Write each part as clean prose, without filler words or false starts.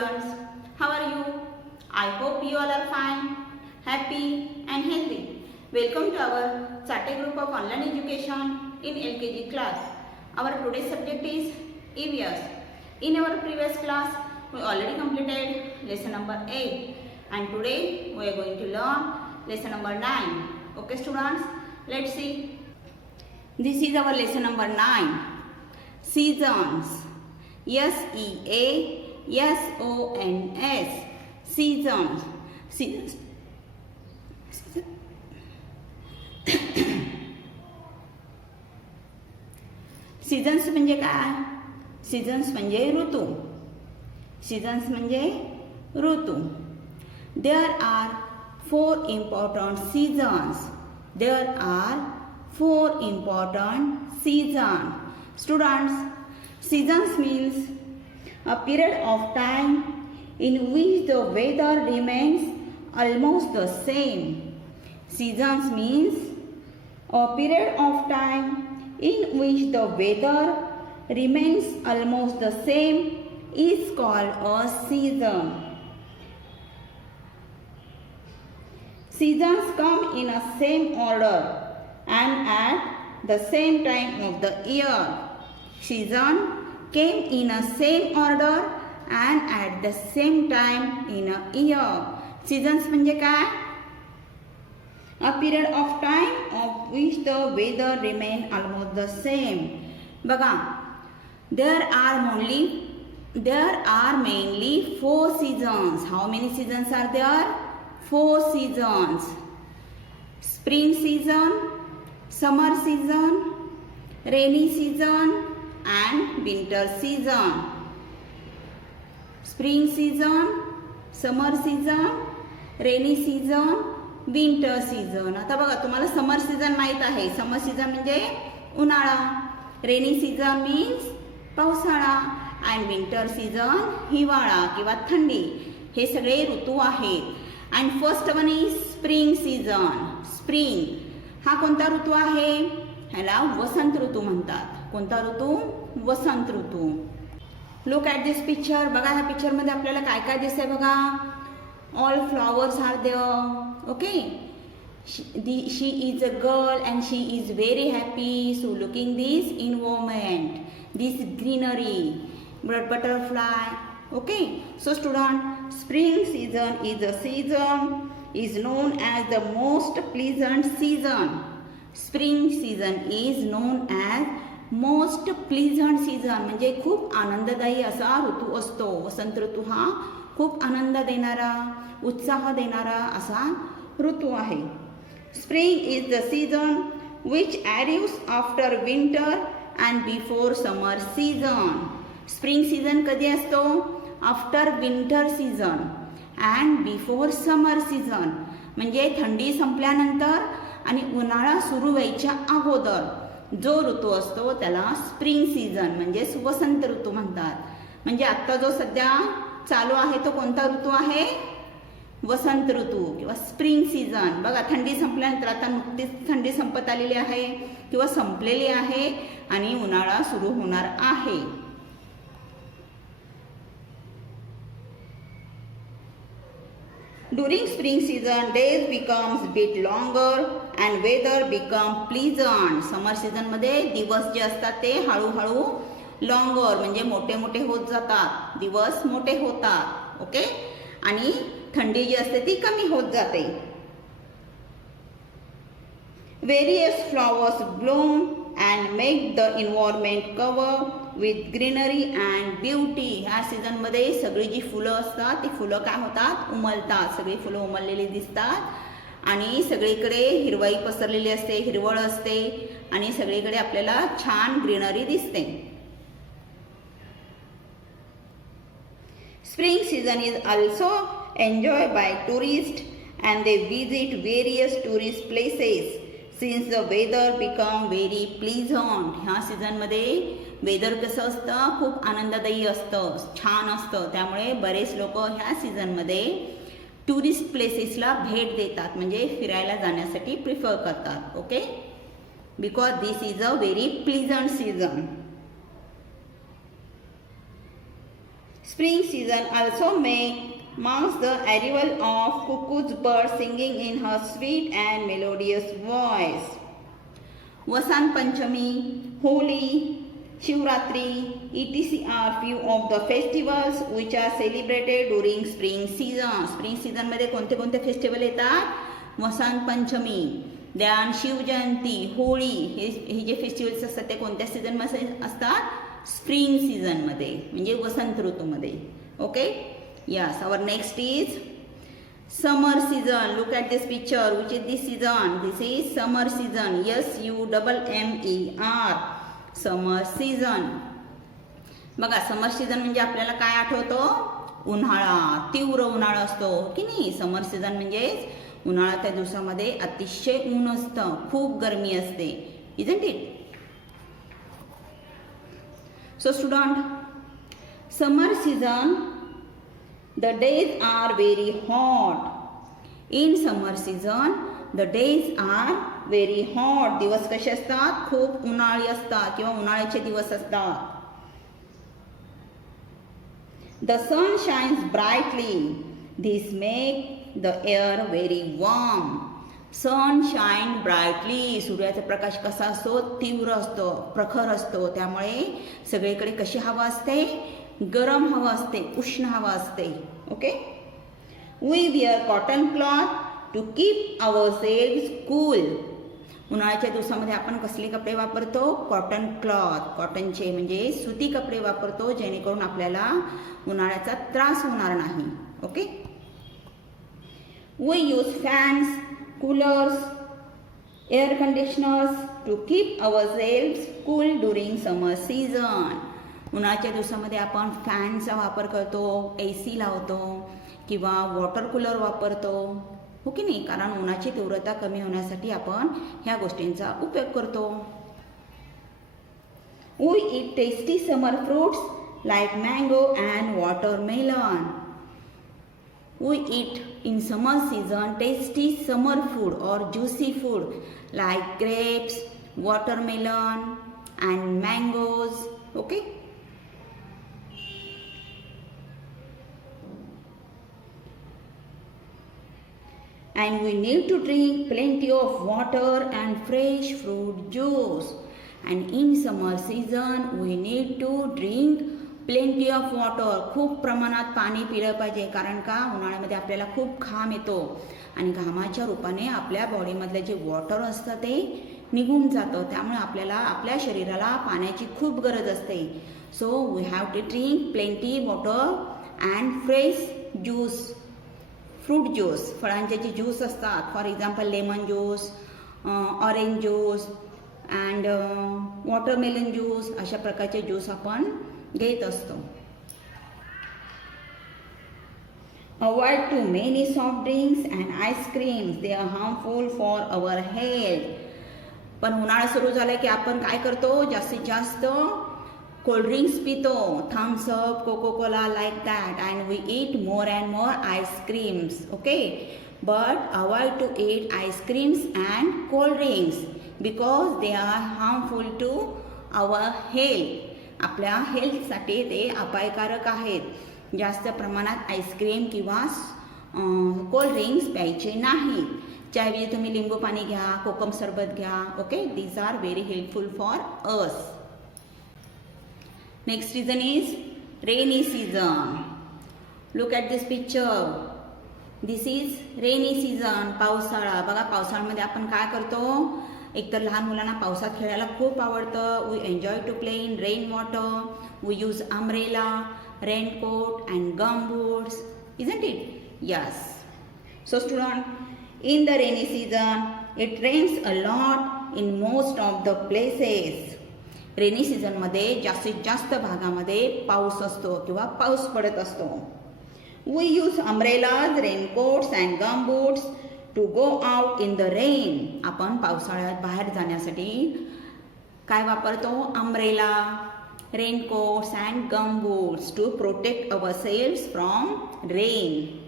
students, how are you? I hope you all are fine, happy and healthy. Welcome to our Chate group of online education in LKG class. Our today's subject is EVS. In our previous class, we already completed lesson number 8 and today we are going to learn lesson number 9. Okay students, let's see. This is our lesson number 9. Seasons. S-E-A-S-O-N-S. Seasons. Seasons. Seasons म्हणजे काय? Seasons म्हणजे ऋतू. Seasons म्हणजे ऋतू. There are 4 important seasons. There are 4 important seasons. Students, seasons means a period of time in which the weather remains almost the same. Seasons means a period of time in which the weather remains almost the same is called a season. Seasons come in a same order and at the same time of the year. Season came in a same order and at the same time in a year. Seasons म्हणजे काय? A period of time of which the weather remain almost the same. बघा, there are mainly 4 seasons. How many seasons are there? 4 seasons. Spring season, summer season, rainy season and winter season. Spring season, summer season, rainy season, winter season. आता बघा, तुम्हाला समर season माहीत आहे. समर season म्हणजे उन्हाळा, rainy season means पावसाळा and winter season हिवाळा किंवा थंडी. हे सगळे ऋतू आहेत. And first one is spring season. Spring हा कोणता ऋतू आहे? ह्याला वसंत ऋतू म्हणतात. कोणता ऋतू? वसंत ऋतू. Look at this picture. बघा, ह्या पिक्चरमध्ये आपल्याला काय काय दिसतंय बघा. All flowers are there. Okay, she is a girl and she is very happy. So looking this environment, this greenery, butterfly. Okay, so student, spring season is a season is known as the most pleasant season. Spring season is known as most pleasant season. म्हणजे खूप आनंददायी असा ऋतू असतो. वसंत ऋतू हा खूप आनंद देणारा, उत्साह देणारा असा ऋतू आहे. Spring is the season which arrives after winter and before summer season. Spring season कधी असतो? After winter season and before summer season. म्हणजे थंडी संपल्यानंतर आणि उन्हाळा सुरू व्हायच्या अगोदर जो ऋतू असतो त्याला स्प्रिंग सीझन म्हणजेच वसंत ऋतू म्हणतात. म्हणजे आत्ता जो सध्या चालू आहे तो कोणता ऋतू आहे? वसंत ऋतू किंवा स्प्रिंग सीझन. बघा, थंडी संपल्यानंतर आता नुकतीच थंडी संपत आलेली आहे किंवा संपलेली आहे आणि उन्हाळा सुरू होणार आहे. During spring season, days becomes bit longer and weather become pleasant. Summer season मध्ये दिवस जे असतात ते हळूहळू लॉंगर म्हणजे मोठे मोठे होत जातात. दिवस मोठे होतात. ओके, आणि थंडी जी असते ती कमी होत जाते. Various flowers bloom and make the environment cover with greenery and beauty. ह्या सीझन मध्ये सगळी जी फुलं असतात ती फुलं काय होतात? उमलतात. सगळी फुलं उमललेली दिसतात आणि सगळीकडे हिरवाई पसरलेली असते, हिरवळ असते आणि सगळीकडे आपल्याला छान ग्रीनरी दिसते. Spring season is also enjoyed by tourists and they visit various tourist places since the weather become very pleasant. ह्या सीझनमध्ये वेदर कसं असतं? खूप आनंददायी असतं, छान असतं. त्यामुळे बरेच लोक ह्या सीझनमध्ये टुरिस्ट प्लेसेसला भेट देतात, म्हणजे फिरायला जाण्यासाठी प्रिफर करतात. Okay, because this is a very pleasant season. Spring season also marks the arrival of cuckoo's bird singing in her sweet and melodious voice. Vasant Panchami, Holi, Shivratri, etc. are few of the festivals which are celebrated during spring season. Spring season मध्ये कोणते कोणते festival येतात? Vasant Panchami, then Shivjayanti, Holi, हे जे festivals असतात ते कोणत्या सीझनमध्ये असतात? स्प्रिंग सीझनमध्ये, म्हणजे वसंत ऋतूमध्ये. Okay, yes. Our next is summer season. Look at this picture. Which is this season? This is summer season. SUMMER, summer season. बघा, समर सीझन म्हणजे आपल्याला काय आठवतं? उन्हाळा, तीव्र उन्हाळा असतो की नाही? समर सीझन म्हणजेच उन्हाळा. त्या दिवसामध्ये अतिशय ऊन असतं, खूप गरमी असते, isn't it? So student, summer season, the days are very hot. In summer season, the days are very hot. दिवस कसे असतात? खूप उन्हाळी असतात किंवा उन्हाळ्याचे दिवस असतात. The sun shines brightly. This makes the air very warm. Sun shine brightly. सूर्याचा प्रकाश कसा असतो? तीव्र असतो, प्रखर असतो. त्यामुळे सगळीकडे कशी हवा असते? गरम हवा असते, उष्ण हवा असते. Okay, we wear cotton cloth to keep ourselves cool. उन्हाळ्याच्या दिवसामध्ये आपण कसले कपडे वापरतो? कॉटन क्लॉथ, कॉटनचे म्हणजे सुती कपडे वापरतो, जेणेकरून आपल्याला उन्हाळ्याचा त्रास होणार नाही. Okay, we use fans, coolers, air conditioners to keep ourselves cool during summer season. उन्हाळ्याच्या दिवसामध्ये आपण फॅनचा वापर करतो, AC लावतो किंवा वॉटर कूलर वापरतो, हो की नाही? कारण उन्हाची तीव्रता कमी होण्यासाठी आपण ह्या गोष्टींचा उपयोग करतो. We eat tasty summer fruits like mango and watermelon. We eat in summer season tasty summer food और juicy food like grapes, watermelon and mangoes. Okay, and we need to drink plenty of water and fresh fruit juice. And in summer season we need to drink plenty of water. खूप प्रमाणात पाणी पिलं पाहिजे. कारण का? उन्हाळ्यामध्ये आपल्याला खूप घाम येतो आणि घामाच्या रूपाने आपल्या बॉडीमधलं जे वॉटर असतं ते निघून जातं. त्यामुळे आपल्याला आपल्या शरीराला पाण्याची खूप गरज असते. So we have to drink plenty water and fresh juice, fruit juice, फळांचे जे ज्यूस असतात, for example lemon juice, orange juice and watermelon juice, अशा प्रकारचे ज्यूस आपण घेत असतो. Avoid too many soft drinks and ice creams, they are harmful for our health. पण उन्हाळा सुरू झाला की आपण काय करतो? जास्तीत जास्त कोल्ड ड्रिंक्स पितो, Thums Up, Coca Cola, like that, and we eat more and more ice creams. Okay, but avoid to eat ice creams and cold drinks because they are harmful to our health. आपल्या हेल्थसाठी ते अपायकारक आहेत. जास्त प्रमाणात ice cream किंवा cold drinks प्यायचे नाहीत. त्याऐवजी तुम्ही लिंबू पाणी घ्या, कोकम सरबत घ्या. Okay, these are very helpful for us. Next season is rainy season. Look at this picture. This is rainy season. पावसाळा. बघा, पावसाळ्यामध्ये आपण काय करतो? एकतर लहान मुलांना पावसात खेळायला खूप आवडतं. We enjoy to play in rain water. We use umbrella, raincoat and gum boots, isn't it? Yes. So student, in the rainy season it rains a lot in most of the places. Rainy सीझनमध्ये जास्तीत जास्त भागामध्ये पाऊस असतो किंवा पाऊस पडत असतो. We use umbrellas, raincoats and gum boots to go out in the rain. आपण पावसाळ्यात बाहेर जाण्यासाठी काय वापरतो? Umbrella, raincoats and gum boots to protect ourselves from rain.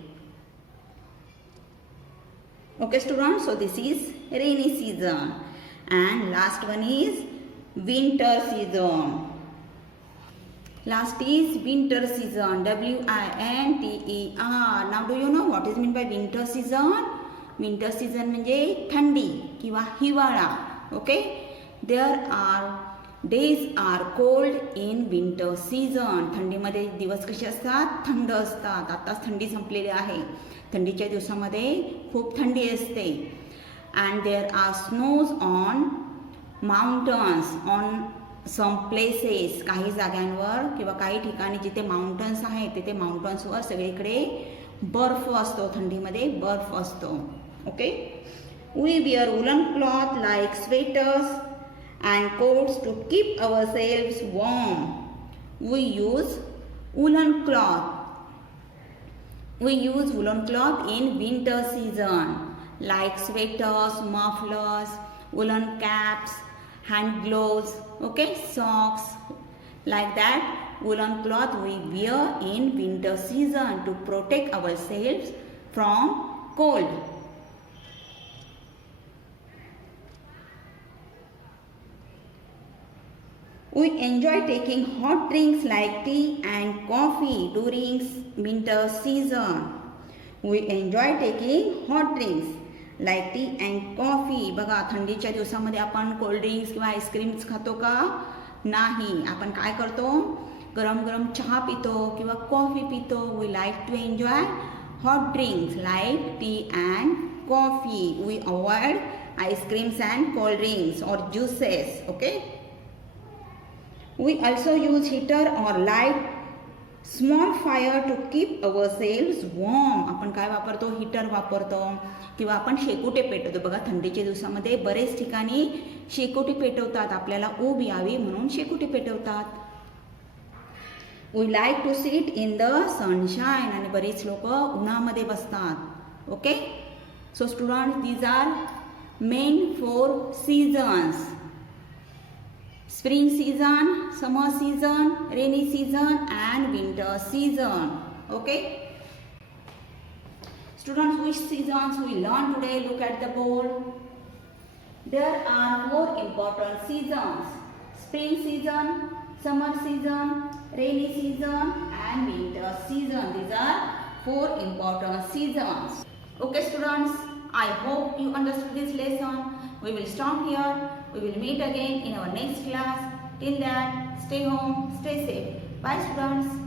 Okay students, so this is rainy season. And last one is winter season. Last is winter season, winter. Now do you know what is meant by winter season? Winter season म्हणजे थंडी किंवा हिवाळा. Okay? There are days are cold in winter season. थंडीमध्ये दिवस कसे असतात? थंड असतात. आताच थंडी संपलेली आहे. थंडीच्या दिवसामध्ये खूप थंडी असते. And there are snows on mountains, on some places. काही जागांवर किंवा काही ठिकाणी जिथे माउंटन्स आहेत तिथे माउंटन्सवर सगळीकडे बर्फ असतो. थंडीमध्ये बर्फ असतो. Okay. We wear woolen cloth like sweaters and coats to keep ourselves warm. We use woolen cloth. We use woolen cloth in winter season like sweaters, mufflers, woolen caps, hand gloves, okay, socks, like that. Woolen cloth we wear in winter season to protect ourselves from cold. We enjoy taking hot drinks like tea and coffee during winter season. We enjoy taking hot drinks like tea and coffee. बघा थंडीच्या दिवसामध्ये आपण cold drinks किंवा ice creams खातो का? नाही. आपण काय करतो? गरम गरम चहा पितो किंवा कॉफी पितो. We like to enjoy hot drinks like tea and coffee. We avoid ice creams and cold drinks or juices. Okay? We also use heater or light small fire to keep ourselves warm. आपण काय वापरतो? Heater वापरतो किंवा आपण शेकोटे पेटवतो. बघा थंडीच्या दिवसामध्ये बरेच ठिकाणी शेकोटी पेटवतात. आपल्याला ऊब यावी म्हणून शेकोटी पेटवतात. We like to sit in the sunshine. आणि बरीच लोक उन्हामध्ये बसतात. Okay. So students, these are main 4 seasons. Spring season, summer season, rainy season and winter season. Okay? Students, which seasons we learn today? Look at the board. There are 4 important seasons. Spring season, summer season, rainy season and winter season. These are 4 important seasons. Okay students, I hope you understood this lesson. We will stop here. We will meet again in our next class. Till then, stay home, stay safe. Bye students.